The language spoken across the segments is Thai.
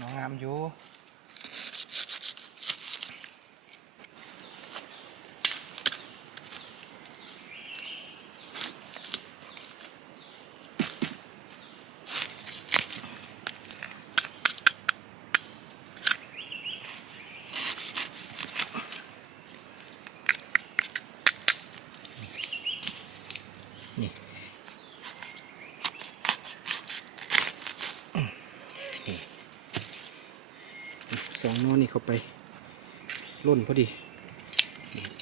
น้องงามอยู่ สองน้นนี่เข้าไปล่นพอดี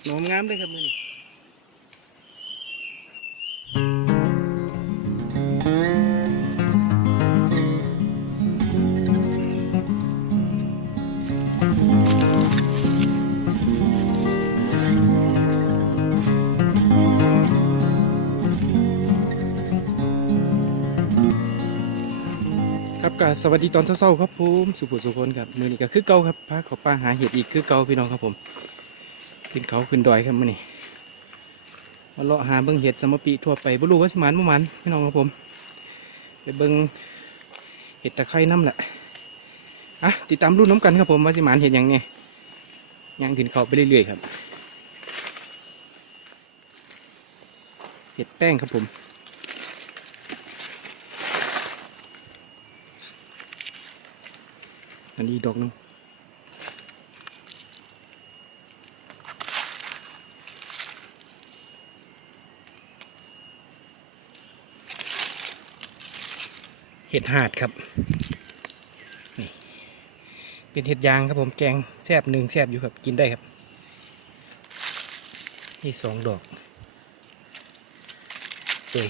น้องงามเลยครับมือนี่ สวัสดีตอนเช้าๆครับผมสุภุสุคนครับมือนี้ก็คือเก่าครับพาเขาป้าหาเห็ดอีกคือเก่าพี่น้องครับผมขึ้นเขาขึ้นดอยครับมือนี้มาเลาะหาเบิ้งเห็ดสมปีทั่วไปบ่รู้ว่าสิมันบ่มันพี่น้องครับผมไปเบิ้งเห็ดตะไคร่น้ำแหละอะติดตามรุ่นน้ำกันครับผมว่าสิมันเห็ดยังไงย่างขึ้นเขาไปเรื่อยๆครับ เห็ดแป้งครับผม อันนี้ดอกหนึงเห็ดหาดครับนี่เป็นเห็ดยางครับผมแกงแซบหนึ่งแซบอยู่ครับกินได้ครับนี่สองดอกเอย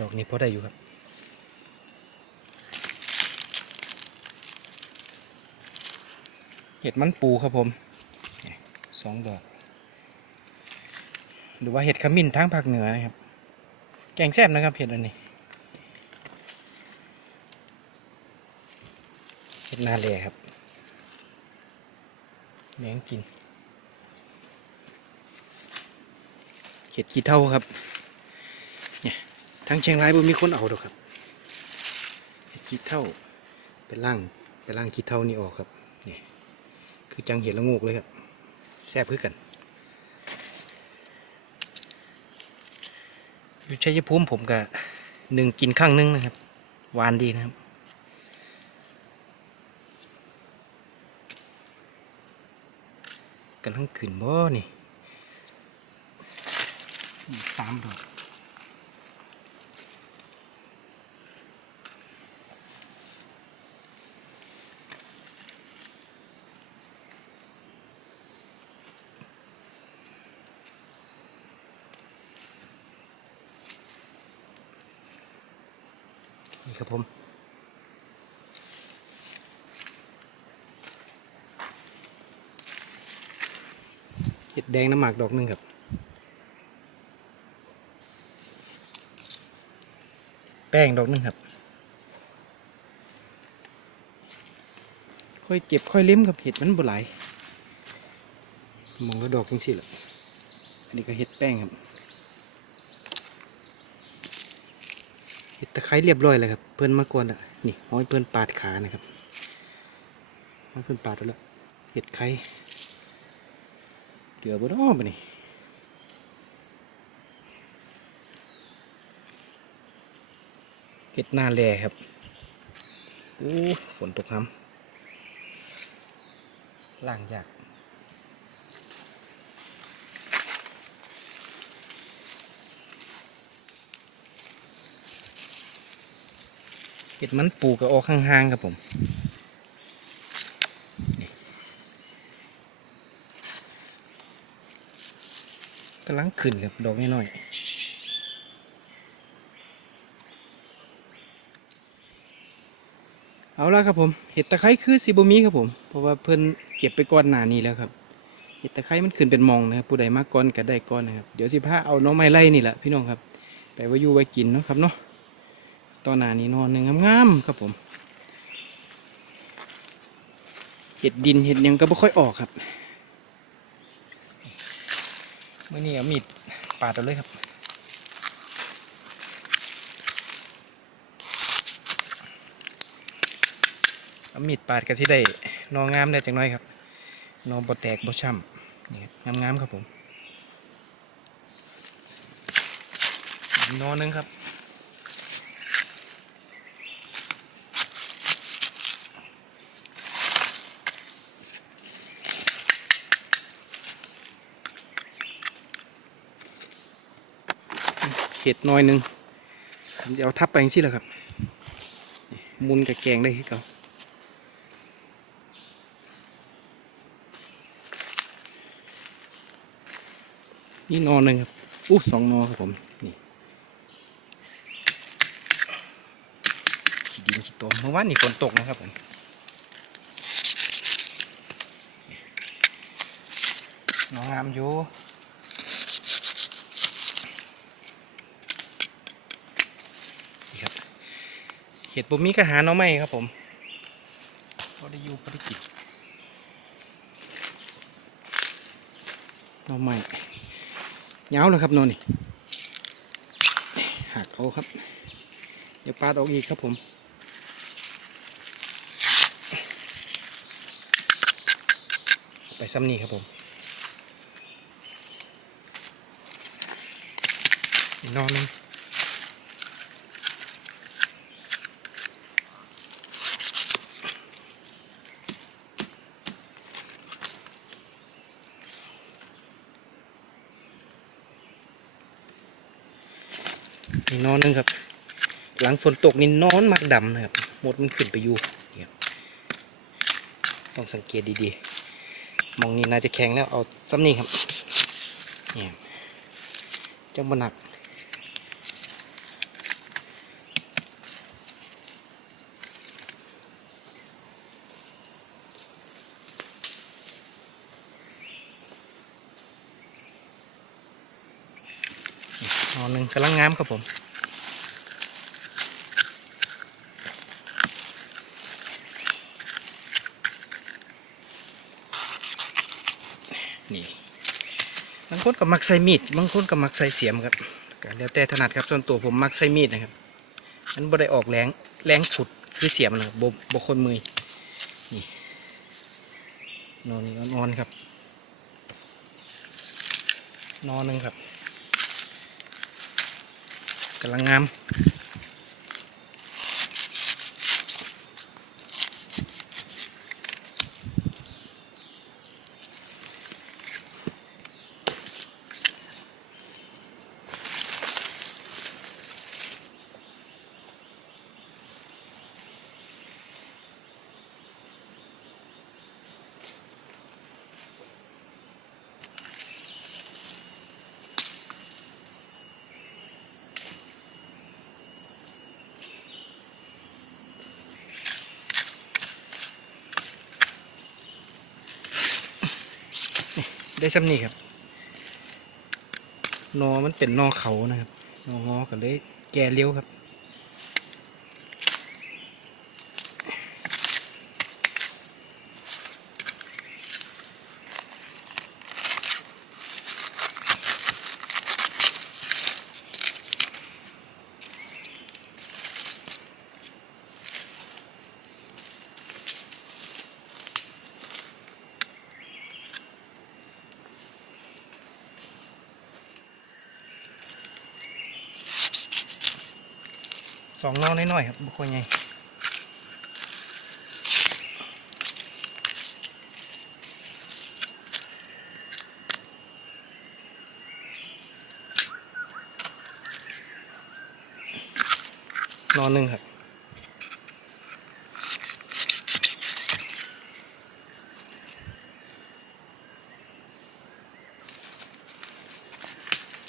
ดอกนี้พอได้อยู่ครับ เห็ดมันปูครับผมสองดอก หรือว่าเห็ดขมิ้นทางภาคเหนือนะครับ แกงแซ่บนะครับเห็ดอันนี้ เห็ดนาเลครับแมงกิน เห็ดขี้เท่าครับ เนี่ยทั้งเชียงรายบ่มีคนเอาดอกครับ เห็ดขี้เท่าไปล่างไปล่างขี้เท่านี่ออกครับ คือจังเห็ดละงูกเลยครับแซ่บคือกันอยู่ชัยภูมิผมก็หนึ่งกินข้างหนึงนะครับหวานดีนะครับกำลังขึ้นบ่นี่อีกสามดอก นี่ครับผมเห็ดแดงน้ำหมากดอกหนึ่งครับแป้งดอกหนึ่งครับ ค่อยเก็บค่อยเล็มกับเห็ดมันบ่หลายมองแล้วดอกจังสิแหละอันนี้ก็เห็ดแป้งครับ เห็ ดตะไคร้เรียบร้อยเลยครับ เพื่อนมากวนอะนี่ห้อยเพื่อนปาดขานะครับห้อยเพื่อนปาดแล้วเห็ดไข่เดือบ่ดอปนี่เห็ดหน้าแลครับอู้ฝนตกน้ำล่างยาก เห็ดมันปูกับออกห่างๆครับผมกำลังขึ้นครับดอกน้อยๆเอาละครับผมเห็ดตะไคร้คือซิบมีครับผม เพราะว่าเพิ่นเก็บไปก้อนหนานี้แล้วครับเห็ดตะไคร้มันขึ้นเป็นมองนะครับผู้ใดมากก้อนก็ได้ก้อนนะครับเดี๋ยวสิพาเอาน้องไม้ไล่นี่แหละพี่น้องครับไปไว้อยู่ไว้กินเนาะครับเนาะ ตอนหนานี้นอนหนึ่งงามๆครับผมเห็ดดินเห็ดยังก็ไม่ค่อยออกครับเมื่อนี้เอามีดปาดเอาเลยครับเอามีดปาดกันที่ได้นองามได้จังน้อยครับนอบ่แตกบ่ช้ำนี่ครับงามๆครับผมอีกนอหนึงครับ เห็ดน้อยหนึ่งผมจะเอาทับไปอย่างนี้แหละครับ มุนกับแกงได้ที่เก่านี่นอหนึ่งครับอู้สองนอครับผม นี่ขีดินขี้ตมเมื่อวานนี่ฝนตกนะครับผมนองงามอยู่ นี่ครับ เห็ดบุมีก็หาหน่อไม้ครับผมพอได้อยู่พอได้กินหน่อไม้ยาวเลยครับนอนนี่หักเอาครับ เดี๋ยวปาดออกอีกครับผมไปซ้ำนี่ครับผมอีกนอนหนึง นี่นอนนึงครับ หลังฝนตกนี่นอนมักดำนะครับหมดมันขึ้นไปอยู่นี่ครับต้องสังเกตดีๆมองนี่น่าจะแข็งแล้วเอาซ้ำนี่ครับนี่จังบหนักนอนหนึ่งกำลังงามครับผม นี่บางคนก็มักใส่มีดบางคนก็มักใส่เสียมครับก็แล้วแต่ถนัดครับส่วนตัวผมมักใส่มีดนะครับมันบ่ได้ออกแรงแรงขุดคือเสียมนะบบบ่คนมือนี่นอนนอนครับ นอนหนึ่งครับกำลังงาม ได้ซ้ำนี่ครับนอมันเป็นนอเขานะครับนองอกันเลยแกเลี้ยวครับ สองนอน้อยๆครับบุคคลใหญ่นอนหนึ่งครับ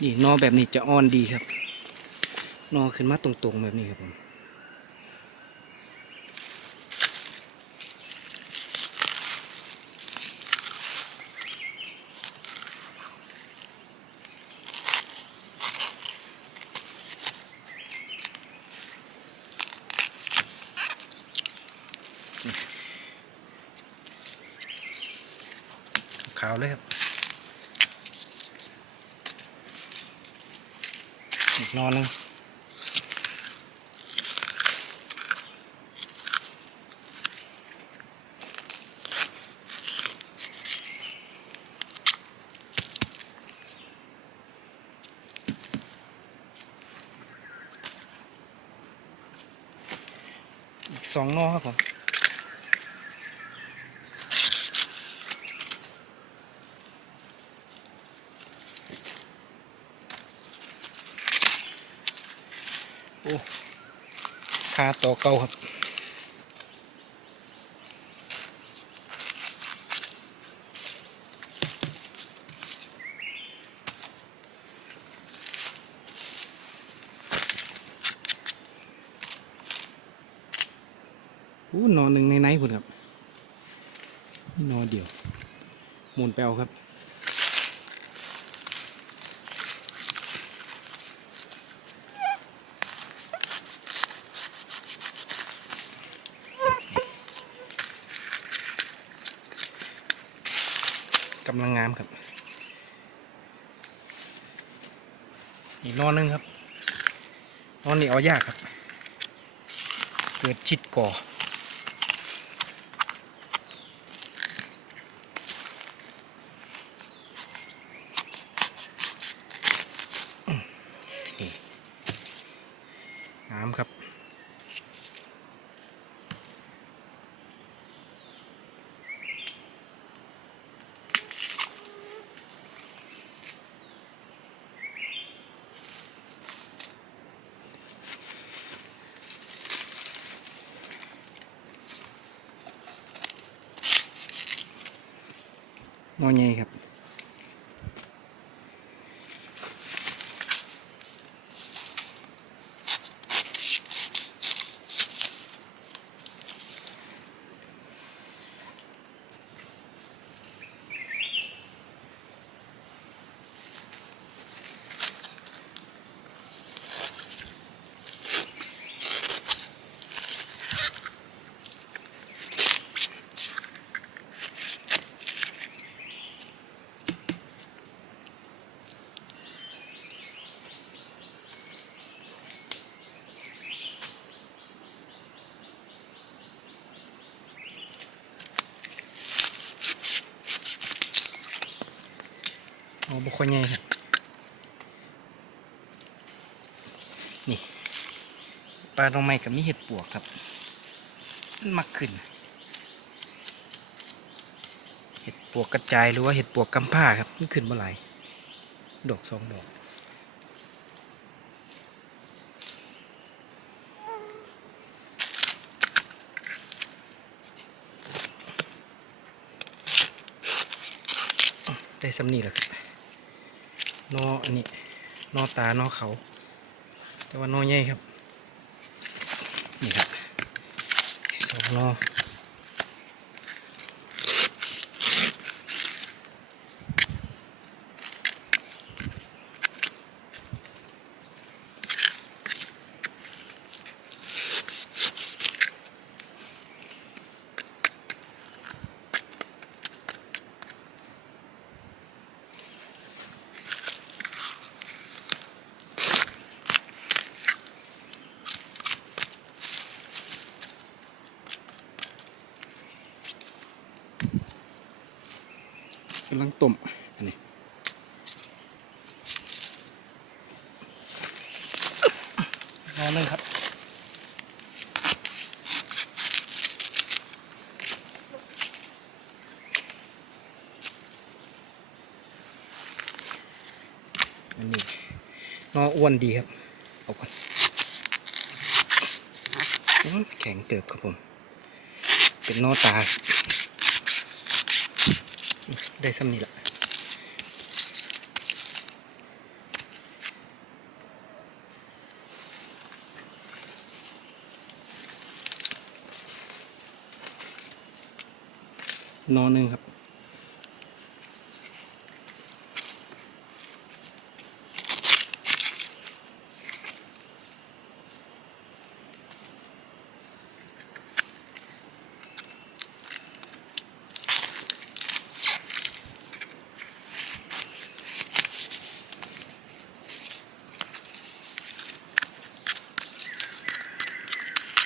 นี่นอแบบนี้จะอ่อนดีครับ นอขึ้นมาตรงๆแบบนี้ครับผมขาวเลยครับอีกนอนหนึง สองนอครับผมโอ้คาต่อเก่าครับ อู้นอนหนึ่งในไนท์พุ่นครับนอนเดียวหมุน ไปเอาครับ กำลังงามครับ อีกนอนนึงครับ นอนนี่เอายากครับ เกิดชิดก่อ น้ำครับนอนใหญ่ครับ บุคคลใหญ่ครับนี่ปลาตรงไม้กับมีเห็ดปวกครับ มันมักขึ้น เห็ดปวกกระจายหรือว่าเห็ดปวกกำผ้าครับมันขึ้นเมื่อไหร่ดอกสองดอกได้สำนีแหละครับ นออันนี้นอตานอเขา แต่ว่านอใหญ่ครับ นี่ครับสองนอำลังต้มอันนี้นอหนึงครับอันนี้นออ้วนดีครับเอาก่อนอื้อแข็งเติบครับผม เป็นนอตา ได้ซ้ำนี่แหละนอนหนึ่งครับ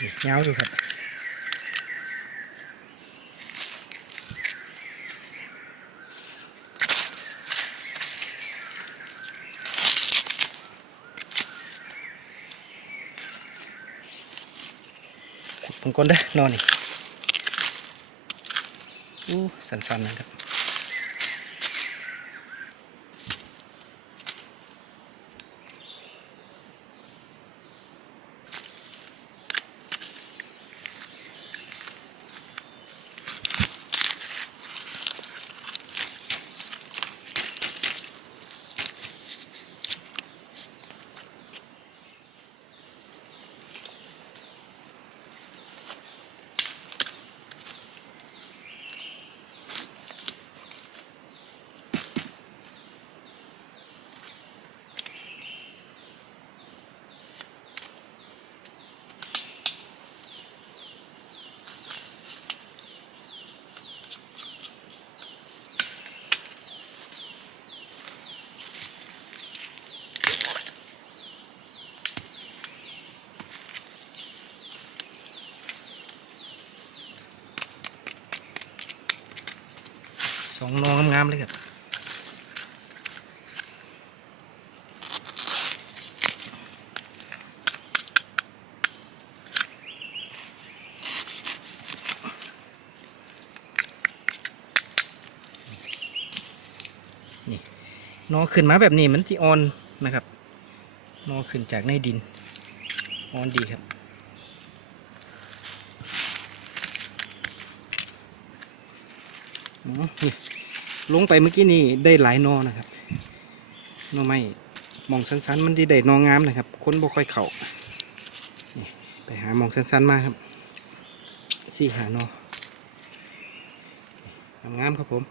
นี่ ยาวอยู่ครับขุดผมก่อนเด้อนอนนี่อู้สันๆนะครับ สองนองงามๆเลยครับนี่นอขึ้นมาแบบนี้มันที่ออนนะครับ นอขึ้นจากในดินออนดีครับ อ๋อนี่ ลงไปเมื่อกี้นี่ได้หลายนอนะครับนอไม่มองสั้นๆ มันดีได้นองามนะครับ ค้นบ่ค่อยเข่าไปหามองสั้นๆมาครับสี่หานองามครับผม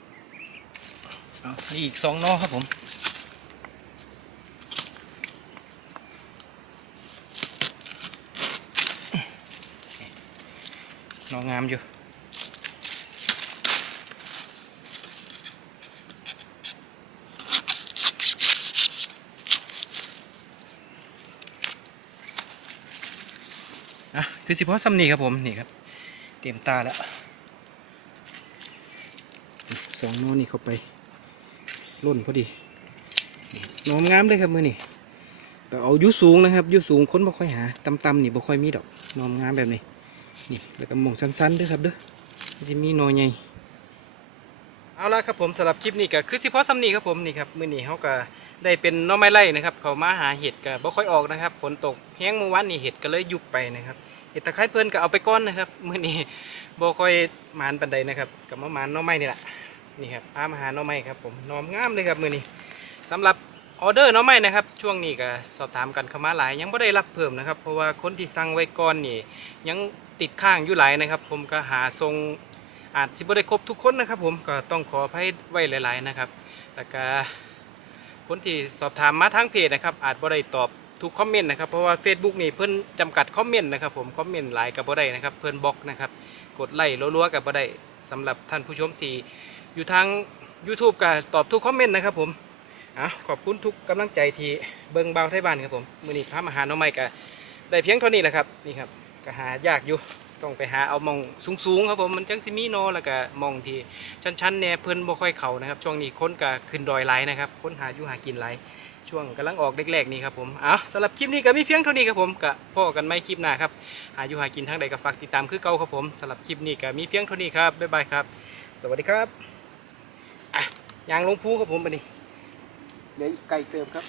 เอานี่อีกสองนอครับผมนองามอยู่ คือสิเพาะซ้ำนี่ครับผมนี่ครับ เตรียมตาแล้วสองโนนี่เข้าไปล่นพอดีนี่นอมงามเลยครับมือนี่แต่เอายุสูงนะครับอยุสูงค้นบ่ค่อยหาต่ำนี่บ่ค่อยมีดอกนอมงามแบบนี้นี่แล้วก็หมองสั้นๆด้วยครับเด้อจะมีหนอใหญ่เอาละครับผมสำหรับคลิปนี้ก็คือสิเพาะซ้ำนี่ครับผมนี่ครับมือนี่เขาก็ได้เป็นน้องไม้ไร่นะครับ เขามาหาเห็ดก็บ่ค่อยออกนะครับ ฝนตกแห้งเมื่อวานนี่เห็ดก็เลยยุบไปนะครับ เห็ดตะไคร้เพิ่อนก็เอาไปก้อนนะครับมื้อนี้บ่ค่อยหมานปันใดนะครับกับมาหมานน้อไม้นี่แหละนี่ครับพามาหาน้อไม้ครับผมน้อมงามเลยครับมื้อนี้สำหรับออเดอร์น้อไม้นะครับช่วงนี้ก็สอบถามกันเข้ามาหลาย ยังบ่ได้รับเพิ่มนะครับ เพราะว่าคนที่สั่งไว้ก่อนนี่ ยังติดข้างอยู่หลายนะครับ ผมก็หาทรงอาจสิบ่ได้ครบทุกคนนะครับ ผมก็ต้องขออภัยไว้หลาย ๆ นะครับแล้วก็คนที่สอบถามมาทางเพจนะครับ อาจบ่ได้ตอบ ทุกคอมเมนต์นะครับเพราะว่า Facebook นี่เพิ่นจำกัดคอมเมนต์นะครับผมคอมเมนต์หลายกับบ่ได้นะครับเพิ่นบล็อกนะครับกดไลค์รัวๆกับบ่ได้สำหรับท่านผู้ชมที่อยู่ทาง YouTube ก็ตอบทุกคอมเมนต์นะครับผมอะขอบคุณทุกกำลังใจที่เบิ่งเบาไทยบ้านครับผมมื้อนี้พามาหาน้องใหม่ก็ได้เพียงเท่านี้แหละครับนี่ครับก็หายากอยู่ต้องไปหาเอามองสูงๆครับผมมันจังสิมีโนแล้วก็มองที่ชั้นๆแน่เพิ่นบ่ค่อยเข้านะครับช่วงนี้คนก็ขึ้นดอยหลนะครับคนหาอยู่หากินหลาย ช่วงกำลังออกแรกๆนี่ครับผมเอาสำหรับคลิปนี้ก็มีเพียงเท่านี้ครับผมกะพ่อกันไม่คลิปหน้าครับหาอยู่หากินทางใดก็ฝากติดตามคือเก่าครับผมสำหรับคลิปนี้ก็มีเพียงเท่านี้ครับบ๊ายบายครับ สวัสดีครับอะยางลงพูครับผมไปนี่เดี๋ยวไก่เติมครับ